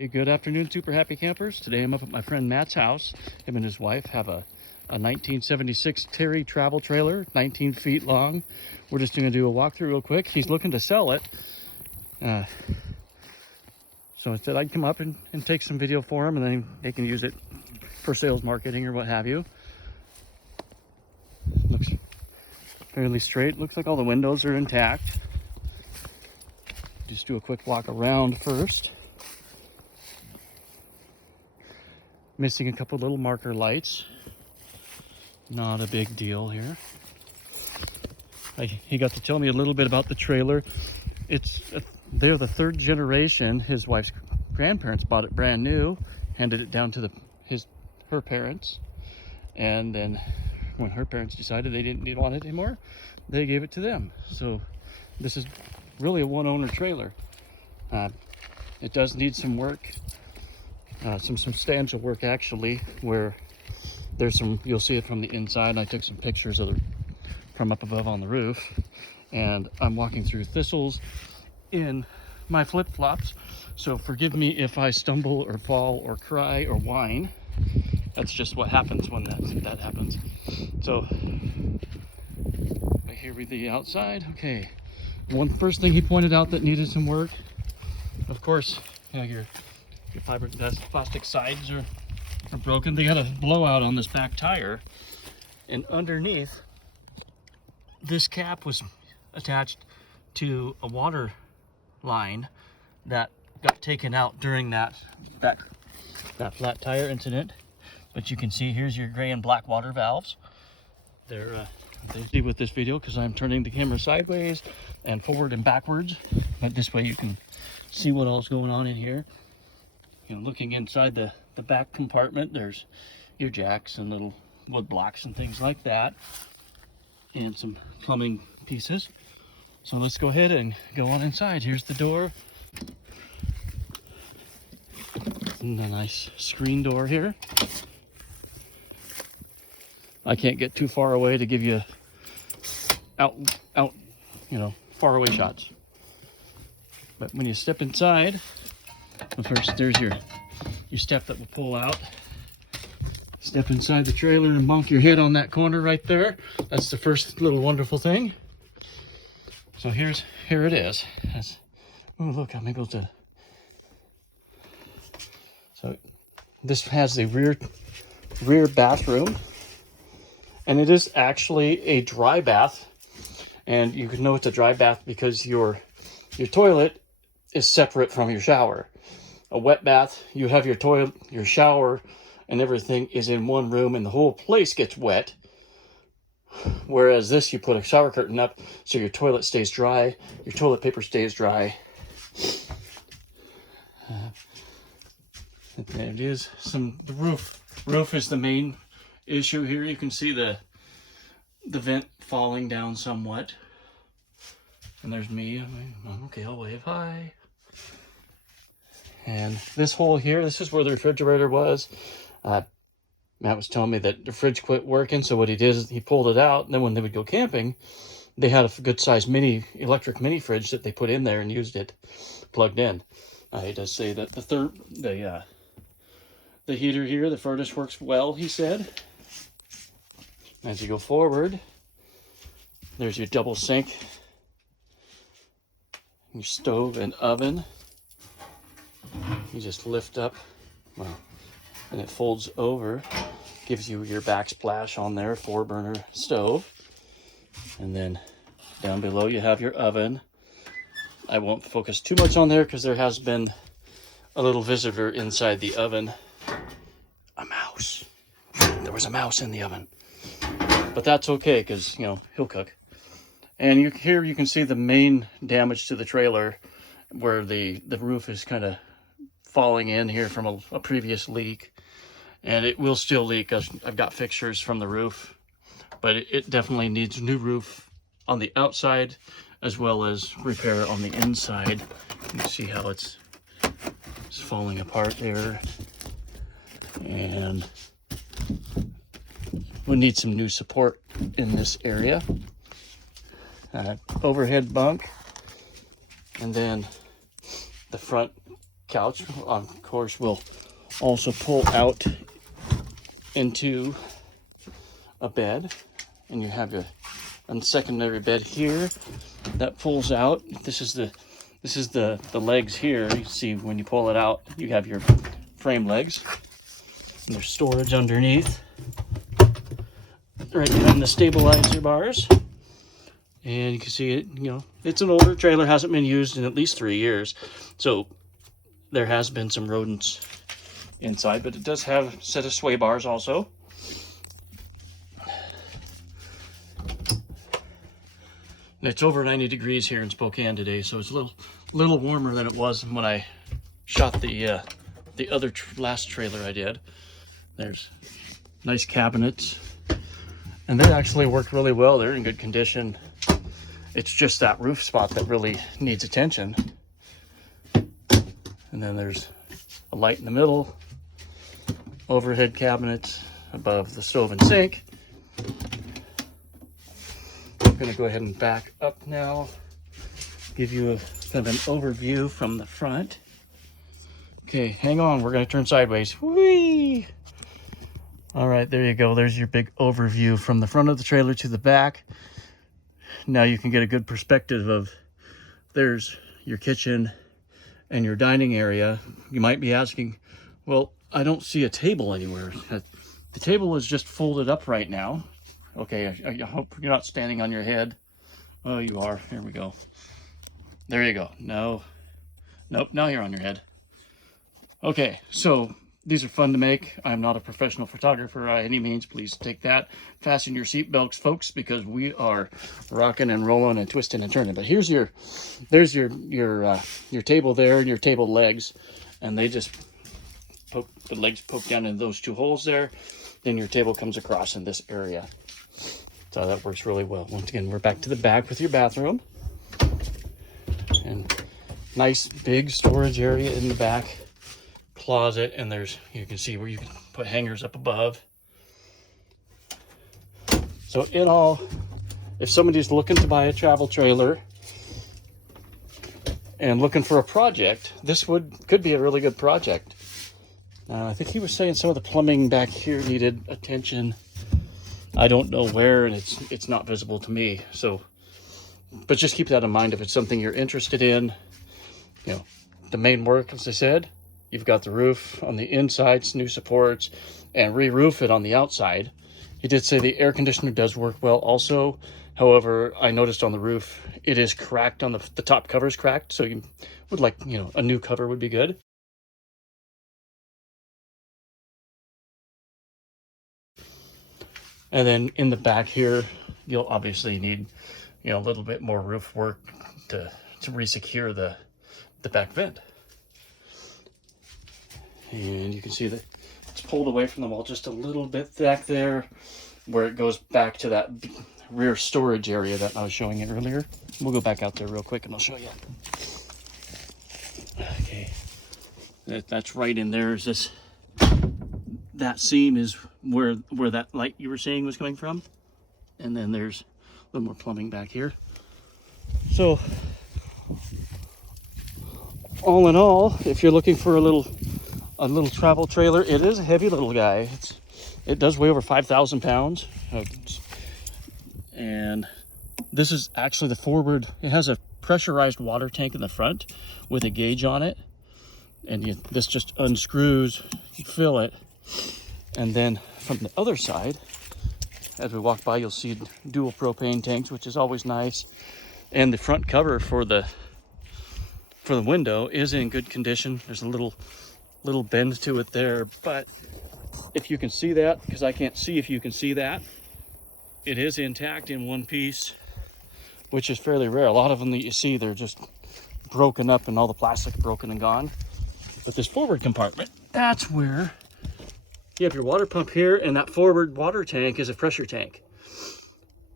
Hey, good afternoon, super happy campers. Today I'm up at my friend Matt's house. Him and his wife have a 1976 Terry travel trailer, 19 feet long. We're just going to do a walkthrough real quick. He's looking to sell it. So I said I'd come up and take some video for him, and then they can use it for sales marketing or what have you. Looks fairly straight. Looks like all the windows are intact. Just do a quick walk around first. Missing a couple little marker lights. Not a big deal here. He got to tell me a little bit about the trailer. They're the third generation. His wife's grandparents bought it brand new, handed it down to her parents, and then when her parents decided they didn't want it anymore, they gave it to them. So this is really a one-owner trailer. It does need some work. Some substantial work actually, where there's you'll see it from the inside. I took some pictures from up above on the roof, and I'm walking through thistles in my flip-flops, so forgive me if I stumble or fall or cry or whine. That's just what happens when that happens. So here we the outside. Okay, first thing he pointed out that needed some work, of course, your fiberglass plastic sides are broken. They got a blowout on this back tire, and underneath this cap was attached to a water line that got taken out during that flat tire incident. But you can see here's your gray and black water valves. They're they see with this video because I'm turning the camera sideways and forward and backwards, but this way you can see what all's going on in here. You know, looking inside the back compartment, there's your jacks and little wood blocks and things like that, and some plumbing pieces. So let's go ahead and go on inside. Here's the door. And a nice screen door here. I can't get too far away to give you far away shots. But when you step inside, first there's your step that will pull out. Step inside the trailer and bonk your head on that corner right there. That's the first little wonderful thing. So here it is. Oh look, I'm able to. So this has the rear bathroom, and it is actually a dry bath. And you can know it's a dry bath because your toilet is separate from your shower. A wet bath, you have your toilet, your shower, and everything is in one room, and the whole place gets wet. Whereas this, you put a shower curtain up so your toilet stays dry, your toilet paper stays dry. And there it is. The roof is the main issue here. You can see the vent falling down somewhat. And there's me. Okay, I'll wave hi. And this hole here, this is where the refrigerator was. Matt was telling me that the fridge quit working, so what he did is he pulled it out, and then when they would go camping, they had a good-sized electric mini fridge that they put in there and used it plugged in. He does say that the heater here, the furnace works well, he said. As you go forward, there's your double sink, your stove and oven. You just lift up, and it folds over, gives you your backsplash on there, 4-burner stove. And then down below you have your oven. I won't focus too much on there because there has been a little visitor inside the oven. A mouse. There was a mouse in the oven. But that's okay because, he'll cook. And here you can see the main damage to the trailer, where the roof is kind of falling in here from a previous leak, and it will still leak. I've got fixtures from the roof, but it definitely needs new roof on the outside as well as repair on the inside. You can see how it's falling apart there, and we need some new support in this area. Overhead bunk, and then the front couch, of course, will also pull out into a bed, and you have a secondary bed here that pulls out. This is the legs here. You see when you pull it out, you have your frame legs. And there's storage underneath, right behind the stabilizer bars. And you can see it, you know, it's an older trailer, hasn't been used in at least 3 years. So there has been some rodents inside, but it does have a set of sway bars also. And it's over 90 degrees here in Spokane today, so it's a little warmer than it was when I shot the other last trailer I did. There's nice cabinets, and they actually work really well. They're in good condition. It's just that roof spot that really needs attention. And then there's a light in the middle, overhead cabinets above the stove and sink. I'm going to go ahead and back up now, give you kind of an overview from the front. Okay, hang on, we're going to turn sideways. Whee! All right, there you go. There's your big overview from the front of the trailer to the back. Now you can get a good perspective of, there's your kitchen and your dining area. You might be asking, well, I don't see a table anywhere. The table is just folded up right now. Okay, I hope you're not standing on your head. Oh, you are. Here we go. There you go. No. Nope, now you're on your head. Okay, so these are fun to make. I'm not a professional photographer by any means. Please take that. Fasten your seatbelts, folks, because we are rocking and rolling and twisting and turning. But there's your table there and your table legs, and they just the legs poke down in those two holes there. Then your table comes across in this area. So that works really well. Once again, we're back to the back with your bathroom, and nice big storage area in the back. Closet, and you can see where you can put hangers up above. So in all, if somebody's looking to buy a travel trailer and looking for a project, this could be a really good project. I think he was saying some of the plumbing back here needed attention. I don't know where, and it's not visible to me. So, but just keep that in mind if it's something you're interested in. You know, the main work, as I said, you've got the roof on the inside, new supports, and re-roof it on the outside. He did say the air conditioner does work well also. However, I noticed on the roof, it is cracked on the top cover is cracked. So you would like, you know, a new cover would be good. And then in the back here, you'll obviously need, you know, a little bit more roof work to re-secure the back vent. And you can see that it's pulled away from the wall just a little bit back there, where it goes back to that rear storage area that I was showing you earlier. We'll go back out there real quick and I'll show you. Okay, that's right in there. Is that seam is where that light you were seeing was coming from, and then there's a little more plumbing back here. So all in all, if you're looking for a little travel trailer, it is a heavy little guy. It does weigh over 5,000 pounds. And this is actually the forward. It has a pressurized water tank in the front with a gauge on it. And this just unscrews, you fill it. And then from the other side, as we walk by, you'll see dual propane tanks, which is always nice. And the front cover for the window is in good condition. There's a little bend to it there, but if you can see that, because I can't see if you can see that, it is intact in one piece, which is fairly rare. A lot of them that you see, they're just broken up and all the plastic broken and gone. But this forward compartment, that's where you have your water pump here, and that forward water tank is a pressure tank.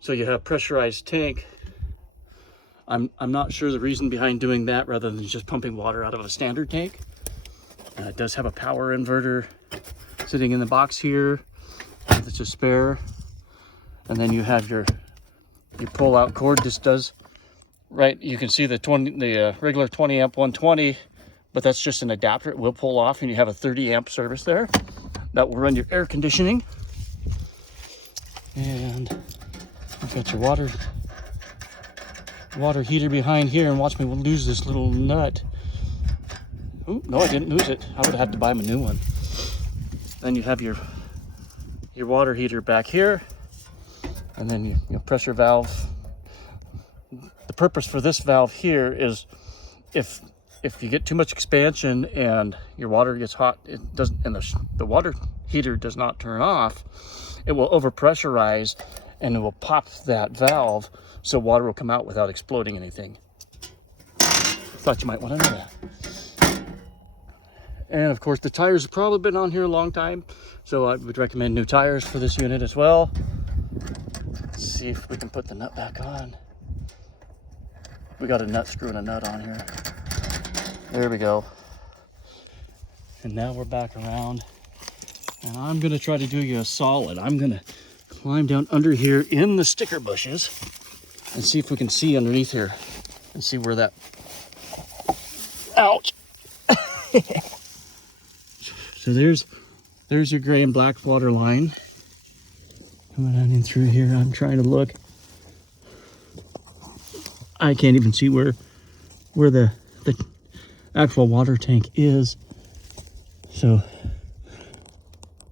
So you have pressurized tank. I'm not sure the reason behind doing that rather than just pumping water out of a standard tank. It does have a power inverter sitting in the box here. That's a spare. And then you have your pull-out cord. This does, right, you can see the regular 20 amp 120 but that's just an adapter. It will pull off, and you have a 30 amp service there that will run your air conditioning. And you've got your water heater behind here, and watch me lose this little nut. Ooh, no, I didn't lose it. I would have had to buy him a new one. Then you have your water heater back here, and then your pressure valve. The purpose for this valve here is if you get too much expansion and your water gets hot, it doesn't, and the water heater does not turn off, it will overpressurize and it will pop that valve, so water will come out without exploding anything. Thought you might want to know that. And of course, the tires have probably been on here a long time, so I would recommend new tires for this unit as well. Let's see if we can put the nut back on. We got a nut screw and a nut on here. There we go. And now we're back around, and I'm gonna try to do you a solid. I'm gonna climb down under here in the sticker bushes and see if we can see underneath here and see where that, ouch. So there's your gray and black water line coming on in through here. I'm trying to look. I can't even see where the actual water tank is. So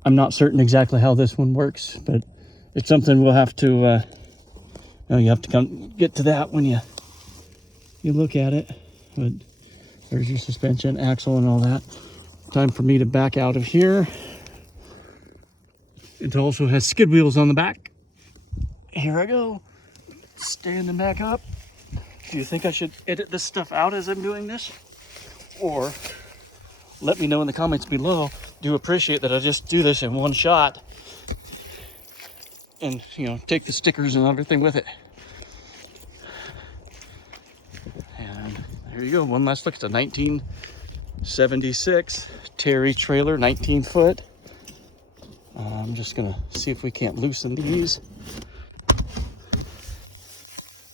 I'm not certain exactly how this one works, but it's something we'll have to, you have to come get to that when you look at it. But there's your suspension, axle, and all that. Time for me to back out of here. It also has skid wheels on the back. Here I go, standing back up. Do you think I should edit this stuff out as I'm doing this? Or let me know in the comments below. Do appreciate that I just do this in one shot and, take the stickers and everything with it. And there you go, one last look. It's a 1976 Terry trailer, 19 foot. I'm just gonna see if we can't loosen these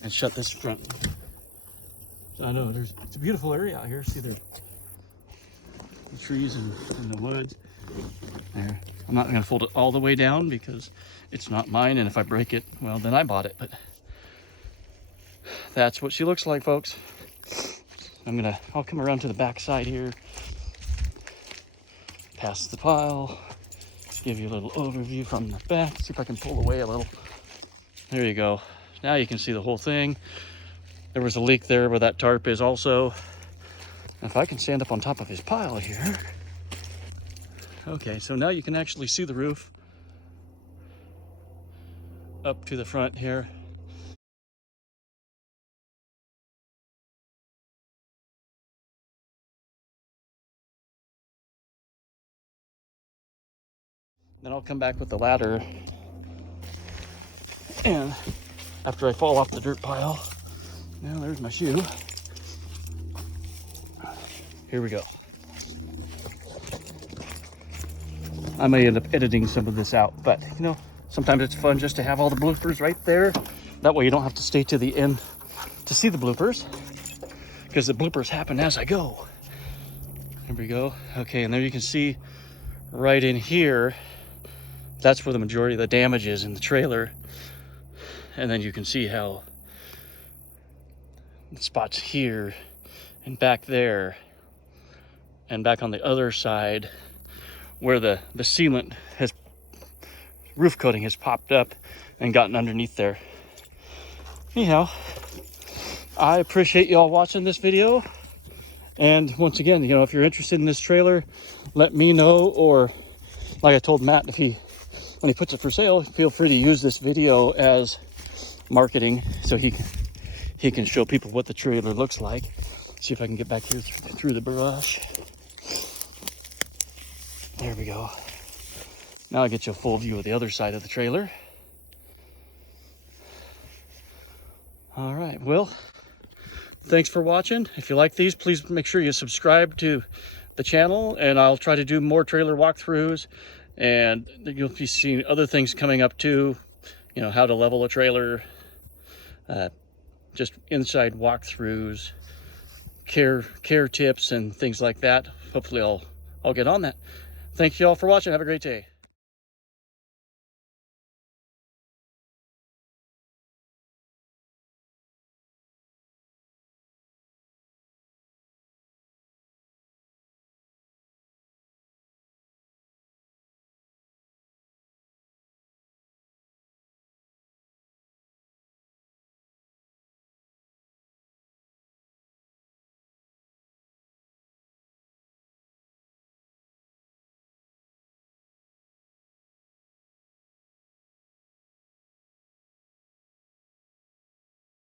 and shut this front. I know it's a beautiful area out here. See the trees and the woods there. I'm not gonna fold it all the way down because it's not mine, and if I break it, well, then I bought it. But that's what she looks like, folks. I'll come around to the back side here, past the pile, give you a little overview from the back, see if I can pull away a little. There you go. Now you can see the whole thing. There was a leak there where that tarp is also. If I can stand up on top of his pile here. Okay, so now you can actually see the roof up to the front here. Then I'll come back with the ladder, and after I fall off the dirt pile, now there's my shoe. Here we go. I may end up editing some of this out, but sometimes it's fun just to have all the bloopers right there. That way you don't have to stay to the end to see the bloopers, because the bloopers happen as I go. There we go. Okay, and there you can see right in here, that's where the majority of the damage is in the trailer. And then you can see how the spots here and back there and back on the other side where the sealant roof coating has popped up and gotten underneath there. Anyhow, I appreciate y'all watching this video. And once again, if you're interested in this trailer, let me know, or like I told Matt, when he puts it for sale, feel free to use this video as marketing so he can show people what the trailer looks like. See if I can get back here through the brush. There we go. Now I get you a full view of the other side of the trailer. All right, well, thanks for watching. If you like these, please make sure you subscribe to the channel, and I'll try to do more trailer walkthroughs, and you'll be seeing other things coming up too. How to level a trailer, just inside walkthroughs, care tips and things like that. Hopefully I'll get on that. Thank you all for watching. Have a great day.